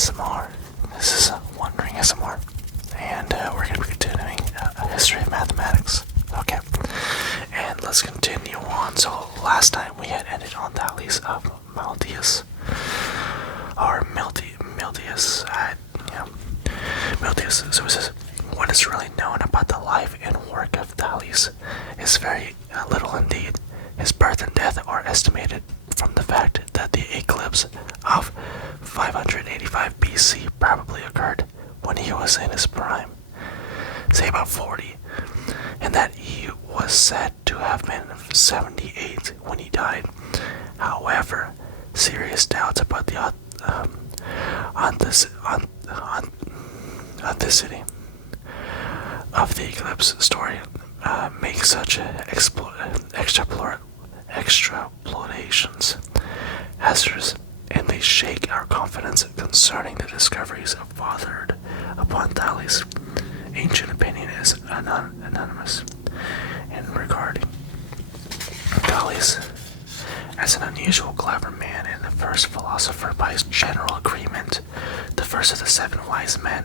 ASMR. This is Wondering ASMR, and we're going to be continuing a history of mathematics. Okay, and let's continue on. So last time we had ended on Thales of Miltiades, or Miltiades. Miltiades. So it says, what is really known about the life and work of Thales is very little indeed. His birth and death are estimated from the fact that the eclipse of 585 BC probably occurred when he was in his prime, say about 40, and that he was said to have been 78 when he died. However, serious doubts about the authenticity of the eclipse story make such extrapolations hazardous, and they shake our confidence concerning the discoveries fathered upon Thales. Ancient opinion is anonymous in regarding Thales as an unusual clever man and the first philosopher by general agreement, the first of the 7 wise men.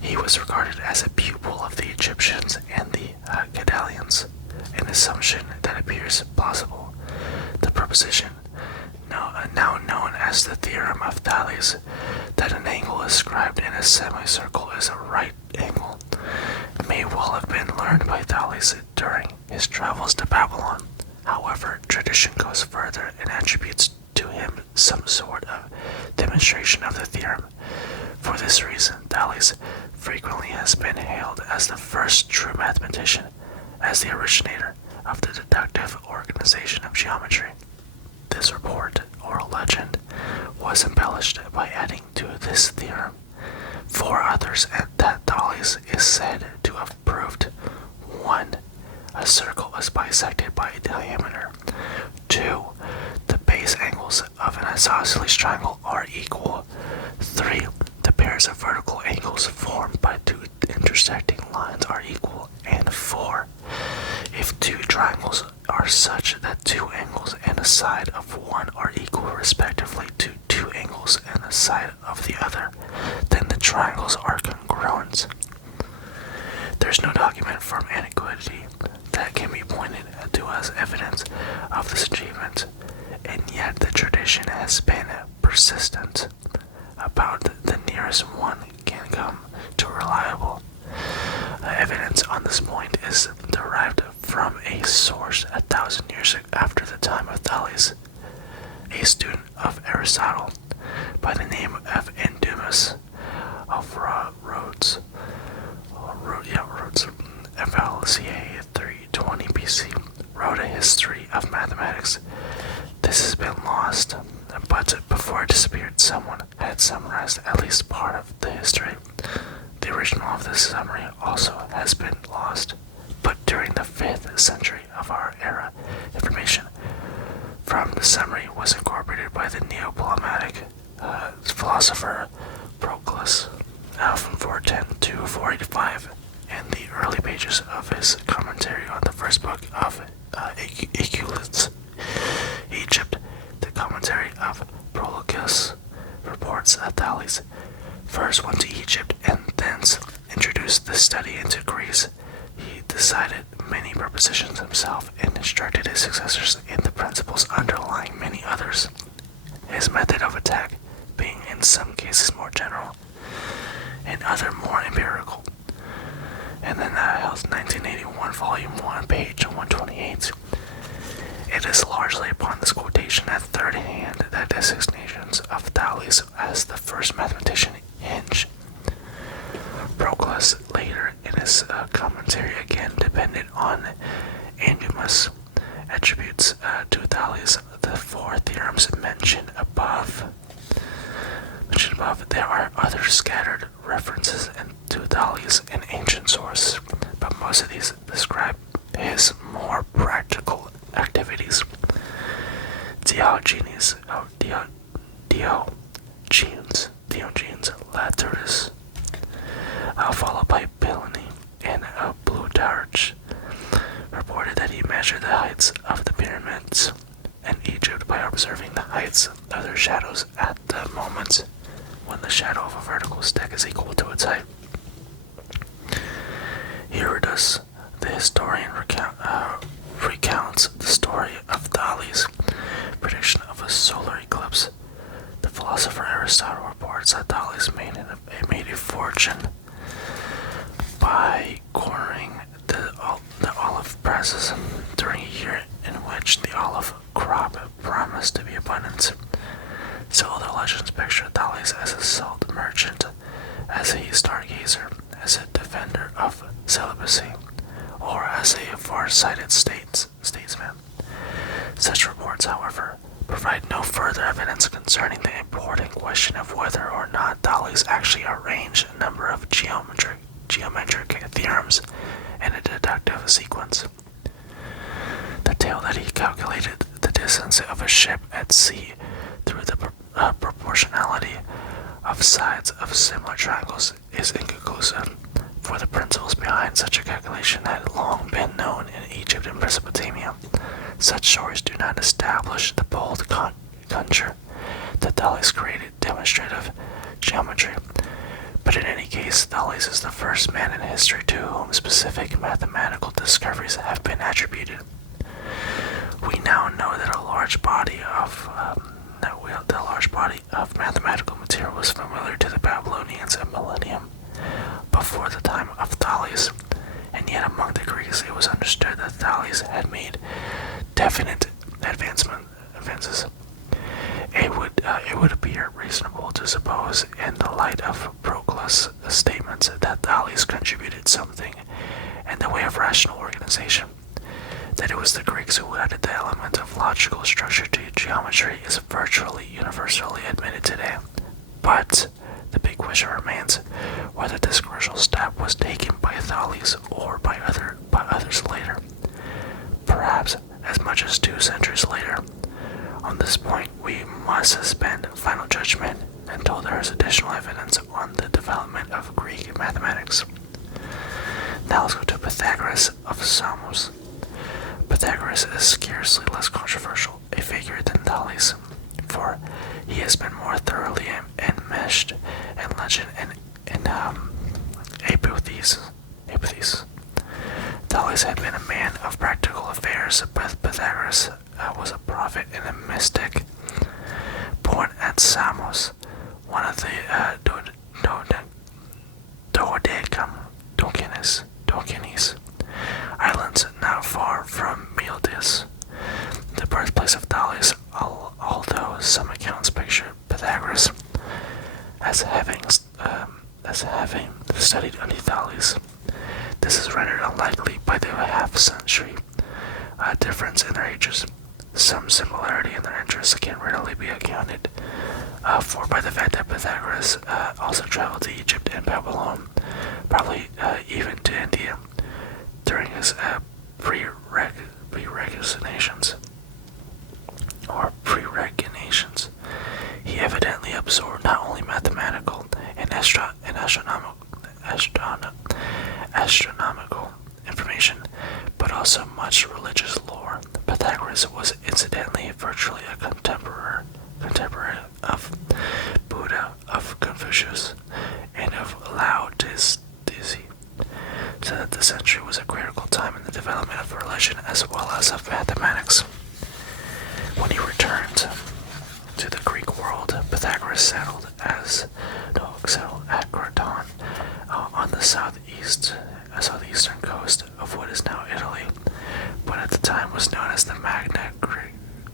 He was regarded as a pupil of the Egyptians and the Gadalians, an assumption that appears plausible. The proposition, now known as the theorem of Thales, that an angle ascribed in a semicircle is a right angle, may well have been learned by Thales during his travels to Babylon. However, tradition goes further and attributes to him some sort of demonstration of the theorem. For this reason, Thales frequently has been hailed as the first true mathematician, as the originator of the deductive organization of geometry. This report, or legend, was embellished by adding to this theorem 4 others, and that Thales is said to have proved: 1. A circle is bisected by a diameter. 2. The base angles of an isosceles triangle are equal. 3. The pairs of vertical angles formed by 2 intersecting lines are equal. And 4. If 2 triangles are such that 2 angles and a side of one are equal respectively to 2 angles and the side of the other, then the triangles are congruent. There's no document from antiquity that can be pointed to as evidence of this achievement, and yet the tradition has been persistent. About the nearest one can come to reliable evidence on this point is derived from a source 1,000 years after the time of Thales, a student of Aristotle by the name of Endymius of Rhodes, FLCA 320 BC, wrote a history of mathematics. This has been lost, but before it disappeared, someone had summarized at least part of the history. The original of this summary also has been lost, but during the 5th century of our era, information from the summary was incorporated by the Neoptolemic philosopher Proclus from 410 to 485, and the early pages of his commentary on the first book of Euclid's Egypt. The commentary of Proclus reports that Thales first went to Egypt and thence introduced the study into Greece. He decided many propositions himself and instructed his successors in the principles underlying many others, his method of attack being in some cases more general, and other more empirical. And then held 1981, volume 1, page 128. It is largely upon this quotation at third hand that designations of Thales as the first mathematician hinge. Proclus later in his commentary again depended on Endymius, attributes to Thales the 4 theorems mentioned above. There are other scattered references to Thales in ancient sources, but most of these describe his more practical activities. Diogenes Laertius, followed by Pliny and Plutarch, reported that he measured the heights of the pyramids in Egypt by observing the heights of their shadows at the moment when the shadow of a vertical stick is equal to its height. Herodotus, the historian, recounts the story of Thales' prediction of a solar eclipse. The philosopher Aristotle reports that Thales made a fortune by cornering the olive presses during a year in which the olive crop promised to be abundant. So the legends picture Thales as a salt merchant, as a stargazer, as a defender of celibacy, or as a far-sighted statesman. Such reports, however, provide no further evidence concerning the important question of whether or not Thales actually arranged a number of geometric theorems in a deductive sequence. The tale that he calculated the distance of a ship at sea through the proportionality of sides of similar triangles is inconclusive, for the principles behind such a calculation had long been known in Egypt and Mesopotamia. Such stories do not establish the bold conjecture that Thales created demonstrative geometry, but in any case, Thales is the first man in history to whom specific mathematical discoveries have been attributed. We now know that a large body of mathematical material was familiar to the Babylonians a millennium before the time of Thales, and yet among the Greeks it was understood that Thales had made definite advances. It would appear reasonable to suppose, in the light of Proclus' statements, that Thales contributed something in the way of rational organization. That it was the Greeks who added the element of logical structure to geometry is virtually universally admitted today. But the big question remains whether this crucial step was taken by Thales or by others later, perhaps as much as 2 centuries later. On this point, we must suspend final judgment until there is additional evidence on the development of Greek mathematics. Now let's go to Pythagoras of Samos. Pythagoras is scarcely less controversial a figure than Thales, for he has been more thoroughly enmeshed in legend and in apotheosis. Thales had been a man of practical affairs, but Pythagoras was a prophet and a mystic. Born at Samos, one of the Dodecanese islands not far from Miletus, the birthplace of Thales, although some accounts picture Pythagoras as having studied under Thales. This is rendered unlikely by the half-century difference in their ages. Some similarity in their interests can readily be accounted for by the fact that Pythagoras also traveled to Egypt and Babylon, probably even to India, during his pre-reginations. He evidently absorbed not only mathematical and astronomical information, but also much religious lore. Pythagoras was incidentally virtually a contemporary of Buddha, of Confucius, and of Lao Tzu, so that the century was a critical time in the development of religion as well as of mathematics. When he returned to the Greek world, Pythagoras settled at Croton on the southeastern coast of what is now Italy, but at the time was known as the Magna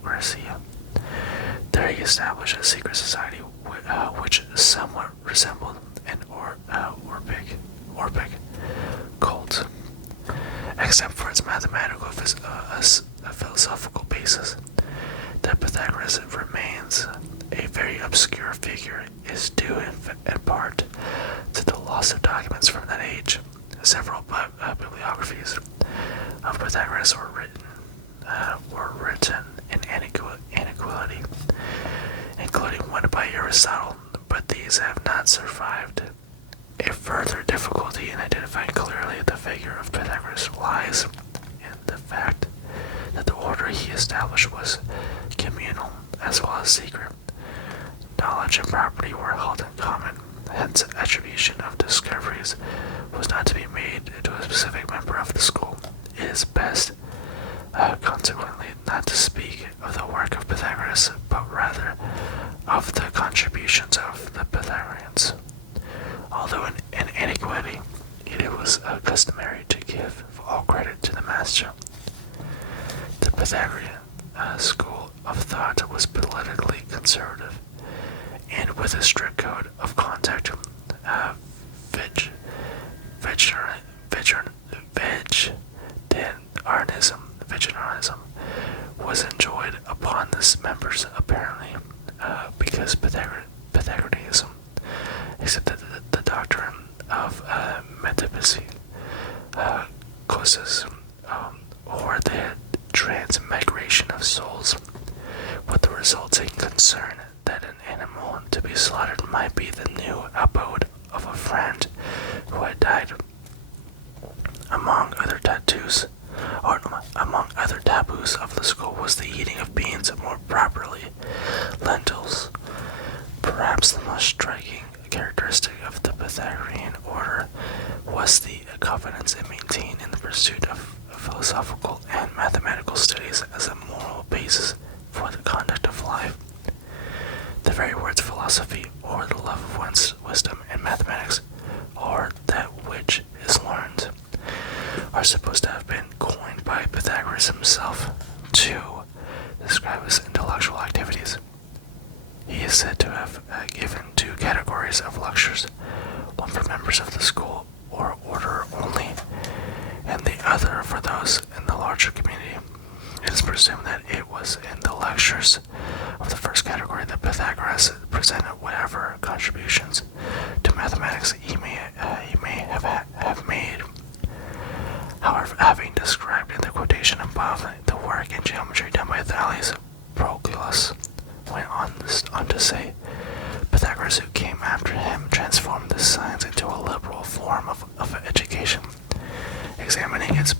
Graecia. There he established a secret society which somewhat resembled an Orphic cult, except for its mathematical philosophical basis. That Pythagoras remains a very obscure figure is due in part to the loss of documents from that age. Several bibliographies of Pythagoras were written in antiquity, including one by Aristotle, but these have not survived. A further difficulty in identifying clearly the figure of Pythagoras lies in the fact that the order he established was communal as well as secret. knowledge and property were held in common. Hence, attribution of discoveries was not to be made to a specific member of the school. It is best, consequently, not to speak of the work of Pythagoras, but rather of the contributions of the Pythagoreans. Although in antiquity it was customary to give all credit to the master, the Pythagorean school of thought was politically conservative, and with a strict code of conduct, vegetarianism was enjoined upon its members, apparently because Pythagoreanism accepted the doctrine of metaphysics, or the transmigration of souls, with the resulting concern that an animal to be slaughtered might be the new abode of a friend who had died. Among other taboos of the school was the eating of beans, more properly lentils. Perhaps the most striking characteristic of the Pythagorean order was the confidence it maintained in the pursuit of philosophical and mathematical studies as a moral basis for the conduct of life. The very words philosophy, or the love of one's wisdom, and mathematics, or that which is learned, are supposed to have been coined by Pythagoras himself to describe his intellectual activities. He is said to have given two categories of lectures, one for members of the school or order only, and the other for those in the larger community. It is presumed that it was in the lectures of the first category that Pythagoras presented whatever contributions to mathematics he may have made. However, having described in the quotation above the work in geometry done by Thales, Proclus went on to say, Pythagoras, who came after him, transformed this science into a liberal form of education, examining its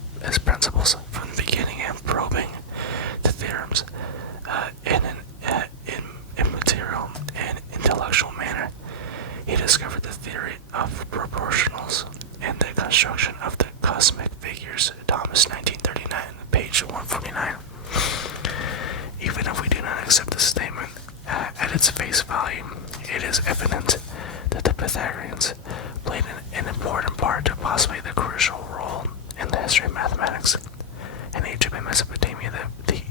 principles from the beginning and probing the theorems in an immaterial and intellectual manner. He discovered the theory of proportionals and the construction of the cosmic figures. Thomas, 1939, page 149. Even if we do not accept this statement at its face value, it is evident that the Pythagoreans played an important part, possibly the crucial role, in the history of mathematics. In Egypt and Mesopotamia, the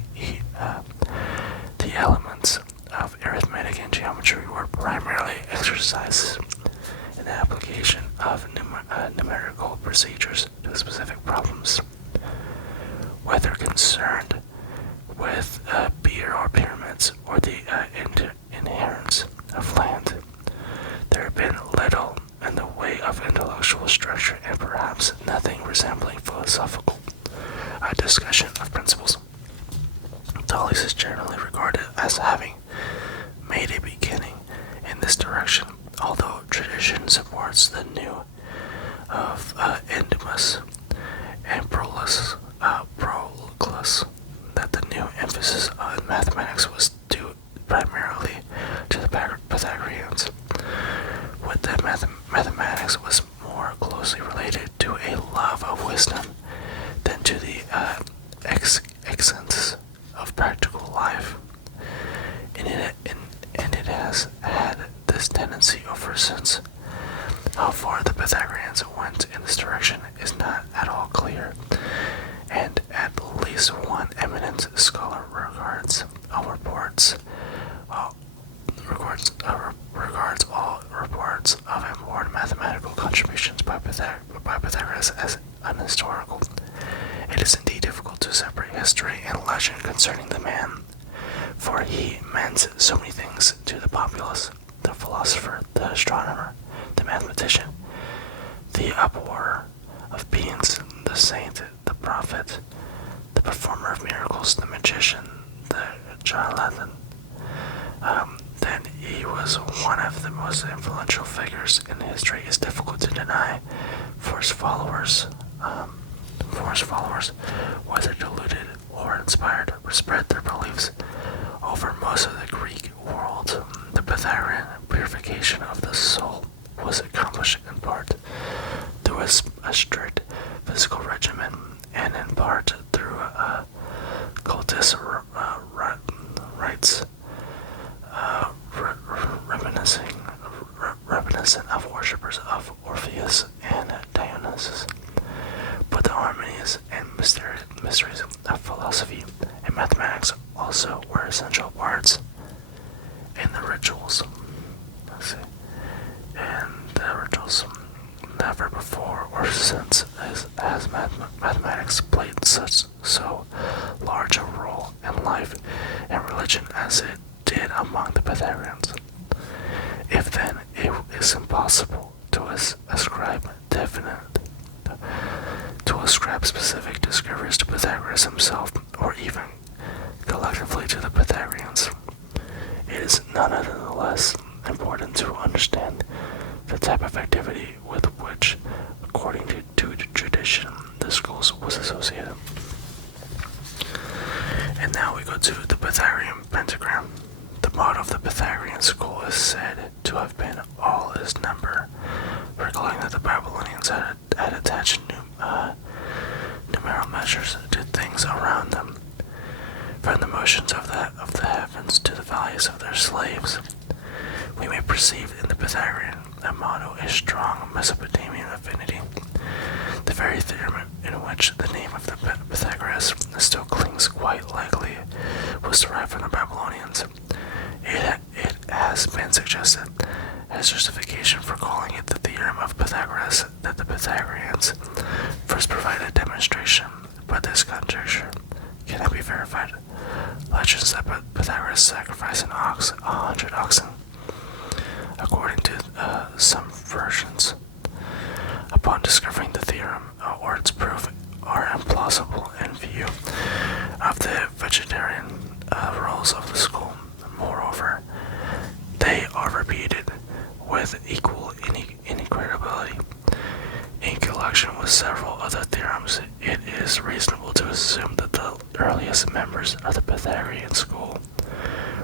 elements of arithmetic and geometry were primarily exercises in the application of numerical procedures to specific problems. Whether concerned with beer or pyramids or the inheritance of land, there had been little in the way of intellectual structure and perhaps nothing resembling philosophical discussion of principles. Thales is generally regarded as having made a beginning in this direction, although tradition supports the new of Endymus and Proclus that the new emphasis on mathematics was due primarily to the Pythagoreans, with that mathematics was more closely related to a love of wisdom than to the excellence of practical life. And it has had this tendency ever since. How far the Pythagoreans went in this direction is not at all clear, and at least one eminent scholar regards all reports of important mathematical contributions by Pythagoras as unhistorical. It is indeed difficult to separate history and legend concerning the man, for he meant so many things to the populace: the philosopher, the astronomer, the mathematician, the upwarder of beings, the saint, the prophet, the performer of miracles, the magician, the charlatan. Then he was one of the most influential figures in history. It is difficult to deny, for his followers, whether deluded or inspired, spread their beliefs over most of the Greek world. The Pythagorean purification of the soul was accomplished in part through a strict physical regimen and in part through cultist rites reminiscent of worshippers of Orpheus and Dionysus. But the harmonies and mysteries of philosophy and mathematics also were essential parts in the rituals. And the rituals never before or since has mathematics played so large a role in life and religion as it did among the Pythagoreans. If then it is impossible to ascribe specific discoveries to Pythagoras himself, or even collectively to the Pythagoreans, it is none the less important to understand the type of activity with which, according to tradition, the schools was associated. And now we go to the Pythagorean pentagram. The motto of the Pythagorean school is said to have been "all is number," recalling that the Babylonians had attached numeral measures to things around them, from the motions of the heavens to the values of their slaves. We may perceive in the Pythagorean motto a strong Mesopotamian affinity. The very theorem in which the name of the Pythagoras still clings quite likely was derived from the Babylonians. It has been suggested as justification for calling it the theorem of Pythagoras that the Pythagoreans first provided a demonstration, but this conjecture cannot be verified. Legends that Pythagoras sacrificed 100 oxen, according to some versions, upon discovering the theorem or its proof, are implausible in view of the vegetarian rules of the school. Moreover, they are repeated with equal incredibility. In conjunction with several other theorems, it is reasonable to assume that the earliest members of the Pythagorean school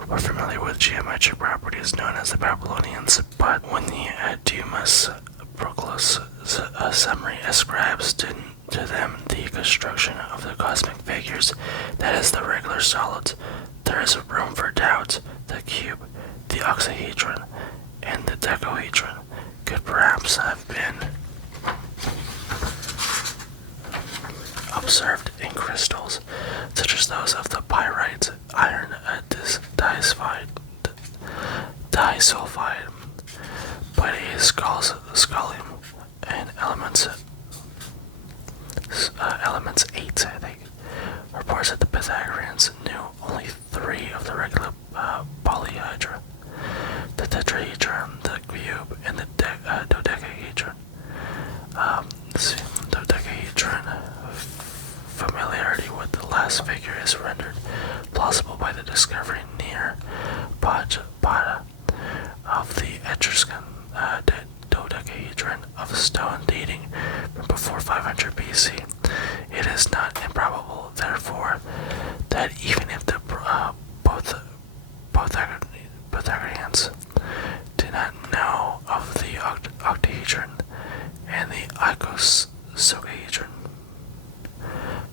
were familiar with geometric properties known as the Babylonians, but when the Dumas Proclus summary ascribes to them the construction of the cosmic figures, that is, the regular solids, there is room for doubt. The cube, the octahedron, and the decohedron could perhaps have been observed in crystals, such as those of the pyrite, iron disulfide, scolium, and elements 8, I think. Reports that the Pythagoreans knew only 3 of the regular polyhedra: the tetrahedron, the cube, and the dodecahedron. Dodecahedron familiarity with the last figure is rendered plausible by the discovery near Pata of the Etruscan dodecahedron of a stone dating from before 500 BC. It is not improbable, therefore, that even if the both Pythagoreans did not know of the octahedron and the icosahedron,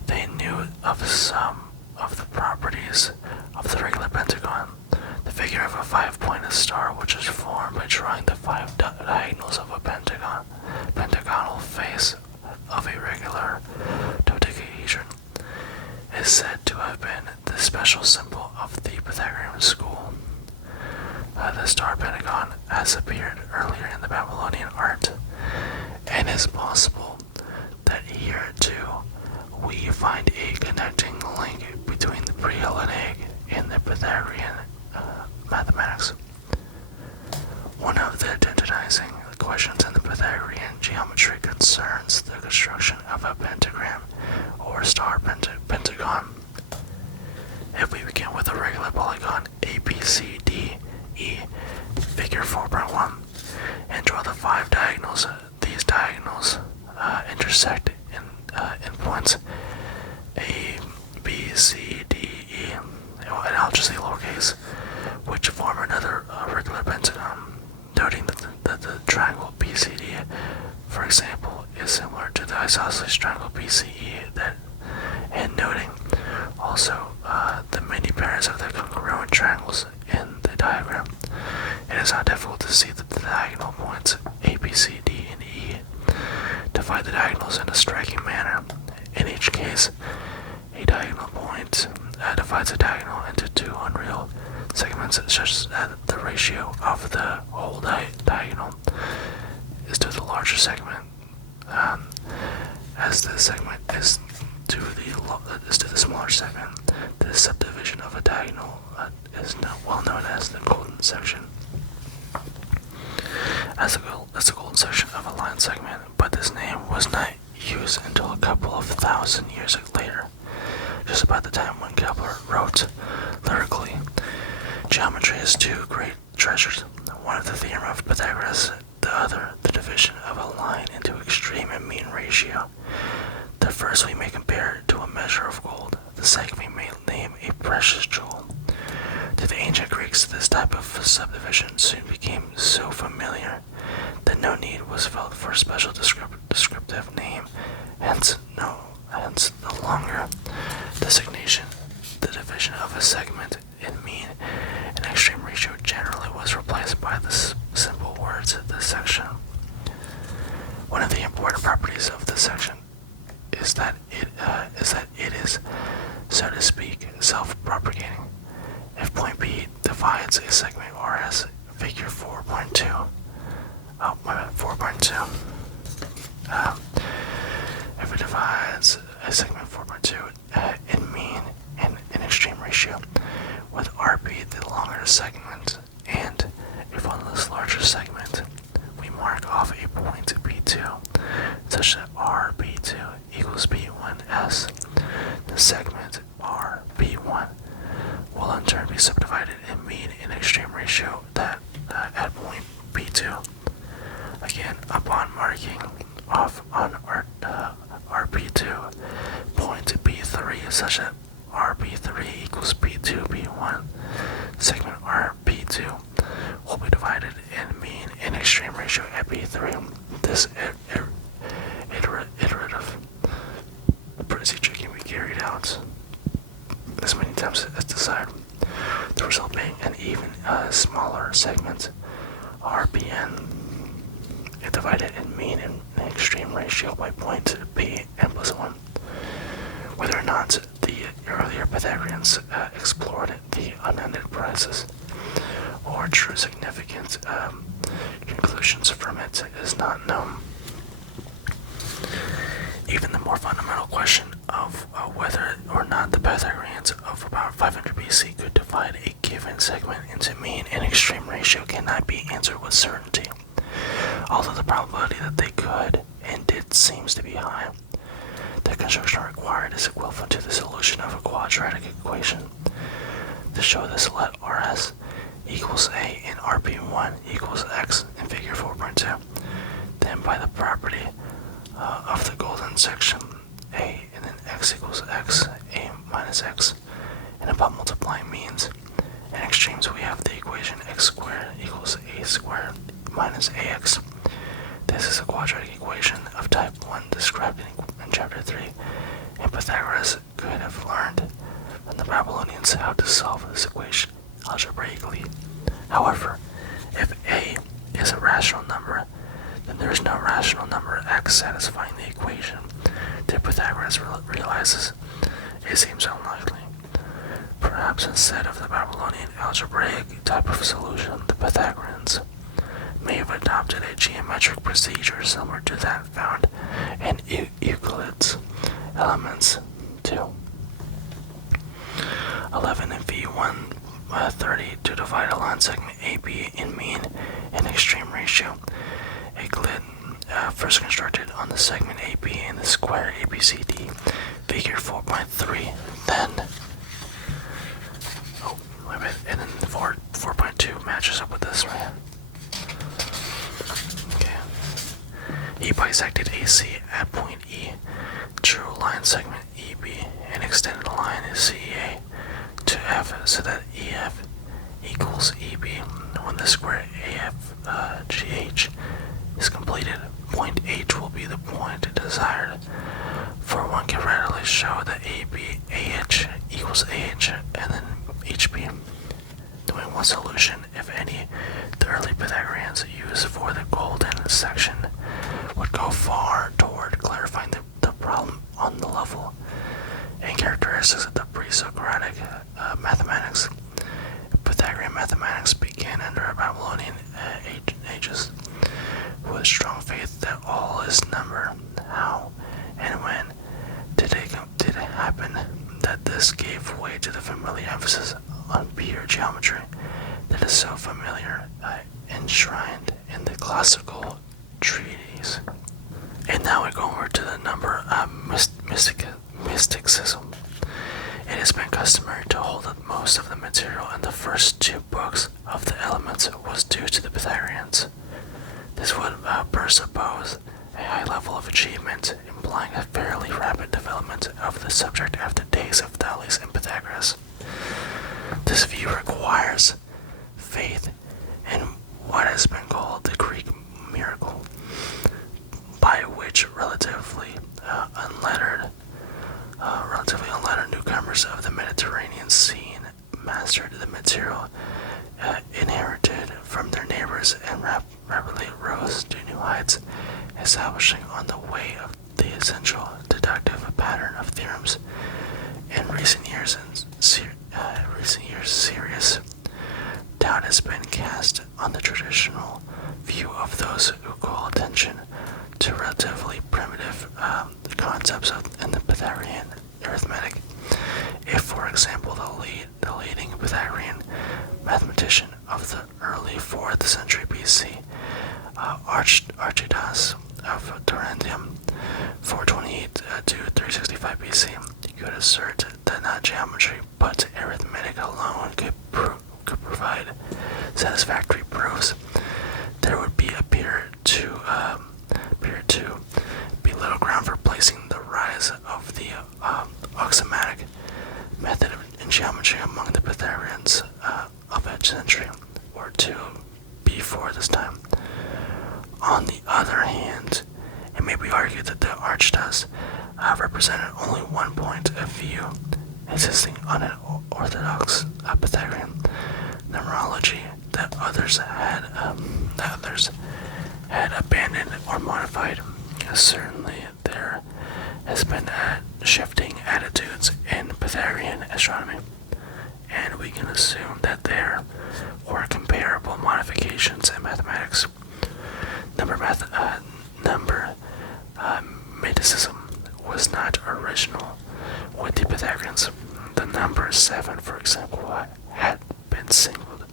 they knew of some of the properties of the regular pentagon, the figure of a 5-pointed star, which is formed by drawing the 5 diagonals of a pentagonal face of a regular dodecahedron, is said to have been the special symbol of the Pythagorean school. The star pentagon has appeared earlier in the Babylonian art, and it is possible that here too we find a connecting link between the pre-Hellenic and the Pythagorean mathematics. One of the tantalizing questions in the Pythagorean geometry concerns the construction of a pentagram or star pentagon. If we begin with a regular polygon A, B, C, D, E, figure 4.1, and draw the 5 diagonals, these diagonals intersect in points A, B, C, D, E, and I'll just say lowercase, which form another regular pentagon. diagram. It is not difficult to see that the diagonal points A, B, C, D, and E divide the diagonals in a striking manner. In each case, a diagonal point divides a diagonal into two unreal segments such that the ratio of the whole diagonal is to the larger segment, as the segment is to the smaller segment. This subdivision of a diagonal is well known as the golden section. As the golden section of a line segment, but this name was not used until a couple of thousand years later, just about the time when Kepler wrote lyrically, "Geometry has two great treasures, one of the theorem of Pythagoras, the other the division of a line into extreme and mean ratio. The first we may compare to a measure of gold, the second we may name a precious jewel." To the ancient Greeks, this type of subdivision soon became so familiar that no need was felt for a special descriptive name, hence no longer designation. The division of a segment in mean and extreme ratio generally was replaced by the simple words "this section." One of the important properties of this section is that it is, so to speak, self-propagating. If point B divides a segment RS, figure 4.2, if it divides a segment 4.2 in mean and in extreme ratio, with RB the longer segment, and if on this larger segment we mark off a point B2, such that RB2 equals B1S, the segment RB1 will in turn be subdivided in mean and extreme ratio that at point B2. Again, upon marking off on RB2 point B3 such that RB3 equals B2 B1, segment RB2 will be divided in mean and extreme ratio at B3. This iterative procedure can be carried out as many times as desired, the result being an even smaller segment RBN divided in mean and extreme ratio by point B n plus 1. Whether or not the earlier Pythagoreans explored the unended process or drew significant conclusions from it is not known. Even the more fundamental question of whether or not the Pythagoreans of about 500 BC could divide a given segment into mean and extreme ratio cannot be answered with certainty, although the probability that they could and did seems to be high. The construction required is equivalent to the solution of a quadratic equation. To show this, let Rs equals A and RB1 equals X in figure 4.2. Then by the property of the golden section, A and then X equals X, A minus X, and upon multiplying means and extremes we have the equation x squared equals a squared minus ax. This is a quadratic equation of type 1 described in chapter 3, and Pythagoras could have learned from the Babylonians how to solve this equation algebraically. However, if a is a rational number, then there is no rational number x satisfying the equation. That Pythagoras realizes it seems unlikely. Perhaps instead of the Babylonian algebraic type of solution, the Pythagoreans may have adopted a geometric procedure similar to that found in Euclid's Elements 2. 11 and V130 to divide a line segment AB in mean and extreme ratio. Euclid first constructed on the segment AB and the square ABCD, figure 4.3. Then, and then 4.2 matches up with this, right? Okay. He bisected AC at point E, drew a line segment EB, and extended a line CA to F so that EF equals EB. When the square AFGH is completed, point H will be the point desired, for one can readily show that AH equals AH and then HB. knowing what solution, if any, the early Pythagoreans used for the golden section would go far toward clarifying the problem on the level and characteristics of the pre-Socratic mathematics. Pythagorean mathematics began under Babylonian ages with strong faith that all is number. How and when did it happen that this gave way to the familiar emphasis on pure geometry that is so familiar enshrined in the classical treatises? And now we go over to the number mysticism. It has been customary to hold that most of the material in the first two books of the Elements was due to the Pythagoreans. This would presuppose a high level of achievement, implying a fairly rapid development of the subject after days of Thales and Pythagoras. This view requires faith in what has been called the Greek miracle, by which relatively unlettered newcomers of the Mediterranean scene mastered the material inherited from their neighbors and rapidly rose to new heights, establishing on the way of the essential deductive pattern of theorems. In recent years, serious doubt has been cast on the traditional view of those who call attention to relatively primitive concepts in the Pythagorean arithmetic. If, for example, the leading Pythagorean mathematician of the early 4th century BC, Archytas of Tarentum, 428 to 365 BC, could assert that not geometry but arithmetic alone could provide satisfactory proofs, there would appear to be little ground for placing the rise of the axiomatic method in geometry among the Pythagoreans of a century or two before this time. On the other hand, it may be argued that the Archytas represented only one point of view, insisting on an orthodox Pythagorean numerology that others had abandoned or modified. Certainly, there has been shifting attitudes in Pythagorean astronomy, and we can assume that there were comparable modifications in mathematics. Number mysticism was not original with the Pythagoreans. The number 7, for example, had been singled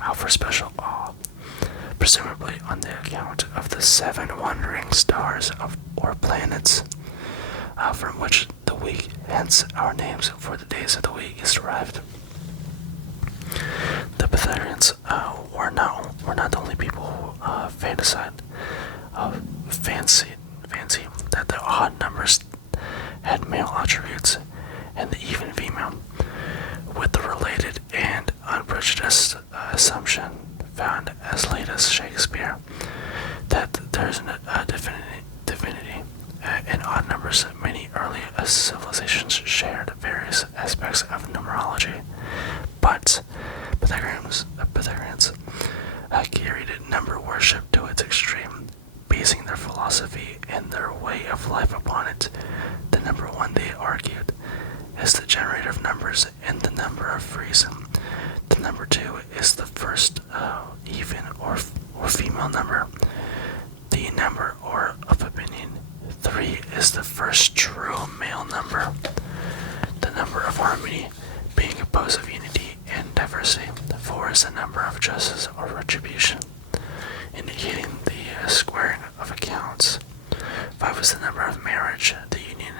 out for special awe, presumably on the account of the 7 wandering stars or planets, from which the week, hence our names for the days of the week, is derived. The Pythagoreans were not only people who fancied that the odd numbers had male attributes and the even female, with the related and unprejudiced assumption found as late as Shakespeare that there is a divinity in odd numbers. Many early civilizations shared various aspects of numerology, but Pythagoreans carried number worship to its extreme, basing their philosophy and their way of life upon it. The number 1, they argued, is the generator of numbers and the number of reason. The number 2 is the first even or female number, the number of opinion. 3 is the first true male number, the number of harmony, being composed of unity and diversity. 4 is the number of justice or retribution, indicating the squaring of accounts. 5 is the number of marriage, the union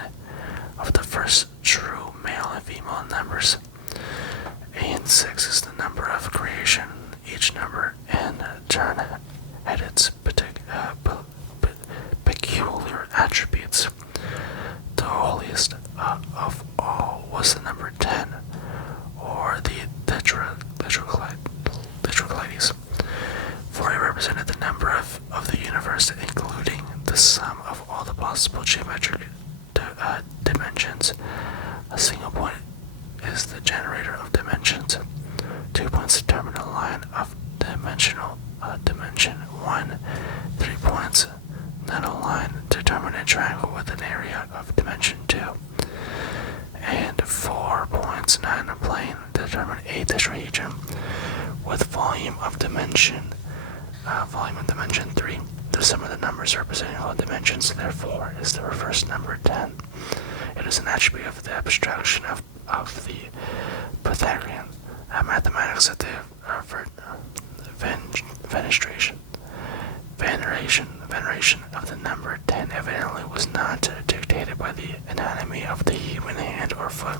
of the first true male and female numbers. And 6 is the number of creation. Each number in turn had its peculiar attributes. The holiest of all was the number 10, or the Tetracleides, for it represented the number of the universe, including the sum of all the possible geometric dimensions. A single point is the generator of dimensions. 2 points determine a line of dimension 1, 3 points, then a line determine a triangle with an area of dimension 2, and 4 points, 9 a plane determine a tetrahedron with volume of dimension 3. The sum of the numbers representing all dimensions, therefore, is the reverse number 10. It is an attribute of the abstraction of the Pythagorean mathematics that the veneration of the number 10 evidently was not dictated by the anatomy of the human hand or foot.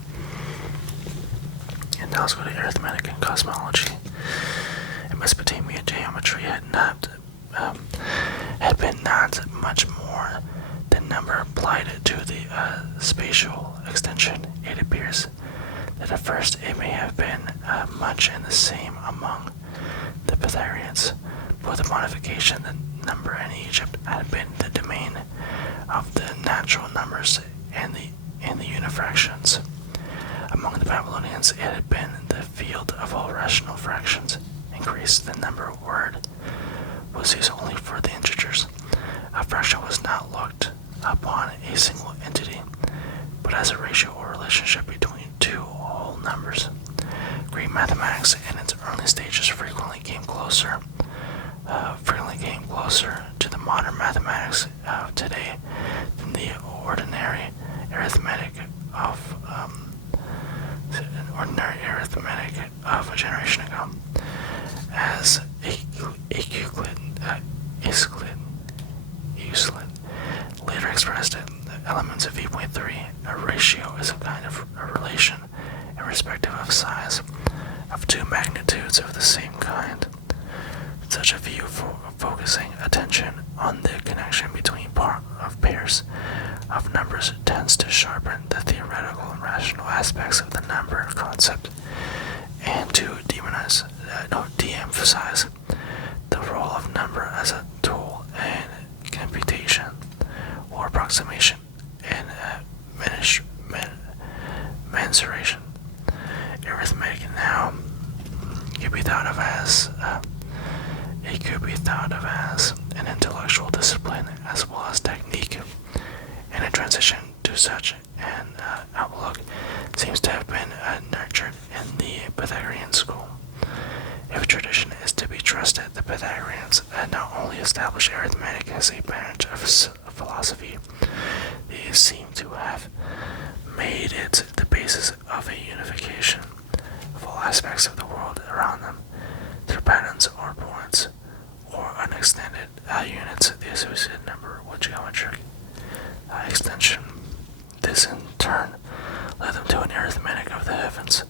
And now let's go to arithmetic and cosmology. In Mesopotamia, geometry had been not much more than number applied to the spatial extension. It appears that at first it may have been much in the same among the Pythagoreans, but the modification, the number in Egypt had been the domain of the natural numbers and the unifractions. Among the Babylonians, it had been the field of all rational fractions. Increased, the number word was used only for the integers. A fraction was not looked upon a single entity, but as a ratio or relationship between two whole numbers. Greek mathematics in its early stages frequently came closer to the modern mathematics of today than the ordinary arithmetic of a generation ago. As Euclid later expressed it, the elements of V.3, a ratio is a kind of a relation, irrespective of size, of two magnitudes of the same kind. Such a view focusing attention on the connection between pairs of numbers tends to sharpen the theoretical and rational aspects of the number concept and to de-emphasize the role of number as a tool in computation or approximation and mensuration. Arithmetic now could be thought of as an intellectual discipline as well as technique, and a transition to such an outlook seems to have been nurtured in the Pythagorean school. If tradition is to be trusted, the Pythagoreans had not only established arithmetic as a branch of philosophy, they seem to have made it the basis of a unification of all aspects of the world around them, through patterns or points, or unextended units, the associated number with geometric extension. This in turn led them to an arithmetic of the heavens.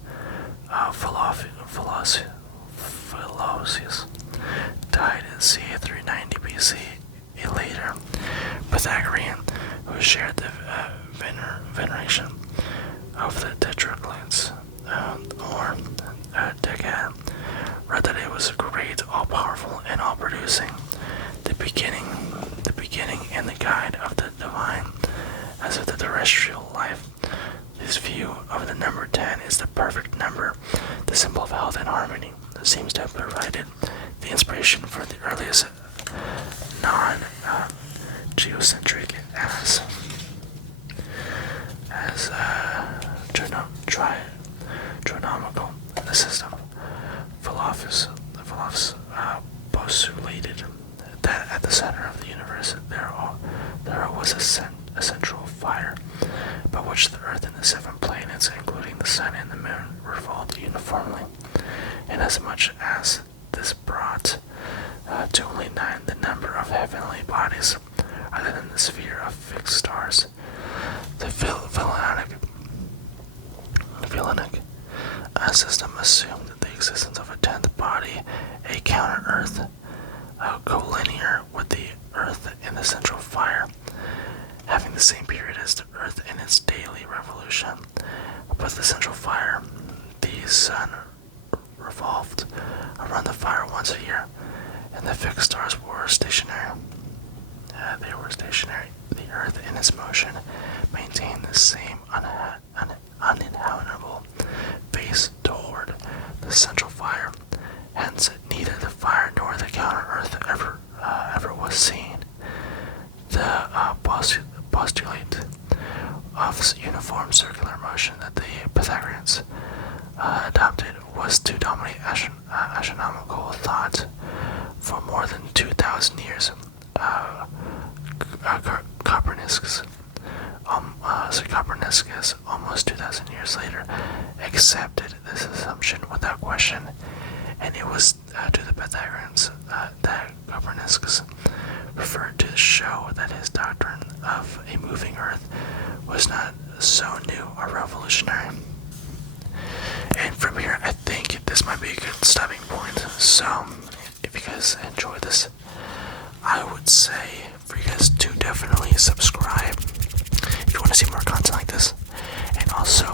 Philosius died in c. 390 BC. A later Pythagorean who shared the veneration of the tetragons, or decad, read that it was great, all-powerful, and all-producing, the beginning and the guide of the divine, as of the terrestrial life. This view of the number 10 is the perfect number, the symbol of health and harmony, that seems to have provided the inspiration for the earliest non-geocentric trigonometrical system. Philosophers postulated that at the center of the universe there was a central fire, by which the earth and the 7 planets, including the sun and the moon, revolved uniformly, inasmuch as this brought to only 9 the number of heavenly bodies, other than the sphere of fixed stars. The Philonic system assumed the existence of a 10th body, a counter-Earth, collinear with the Earth in the central fire, having the same period as the Earth in its daily revolution. But the central fire, the sun, revolved around the fire once a year, and the fixed stars were stationary. They were stationary. The Earth in its motion maintained the same uninhabitable face toward the central fire. Hence, neither the fire nor the counter-earth ever was seen. The postulate of uniform circular motion that the Pythagoreans adopted was to dominate astronomical thought for more than 2,000 years. Copernicus, almost 2,000 years later, accepted this assumption without question, and it was to the Pythagoreans that Copernicus referred to show that his doctrine of a moving earth was not so new or revolutionary. And from here, I think this might be a good stopping point. So, if you guys enjoy this, I would say for you guys to definitely subscribe if you want to see more content like this. And also,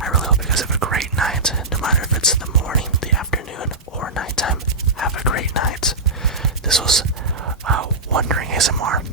I really hope you guys have a great night, no matter if it's the morning, the afternoon, or nighttime. Have a great night. This was Wondering ASMR.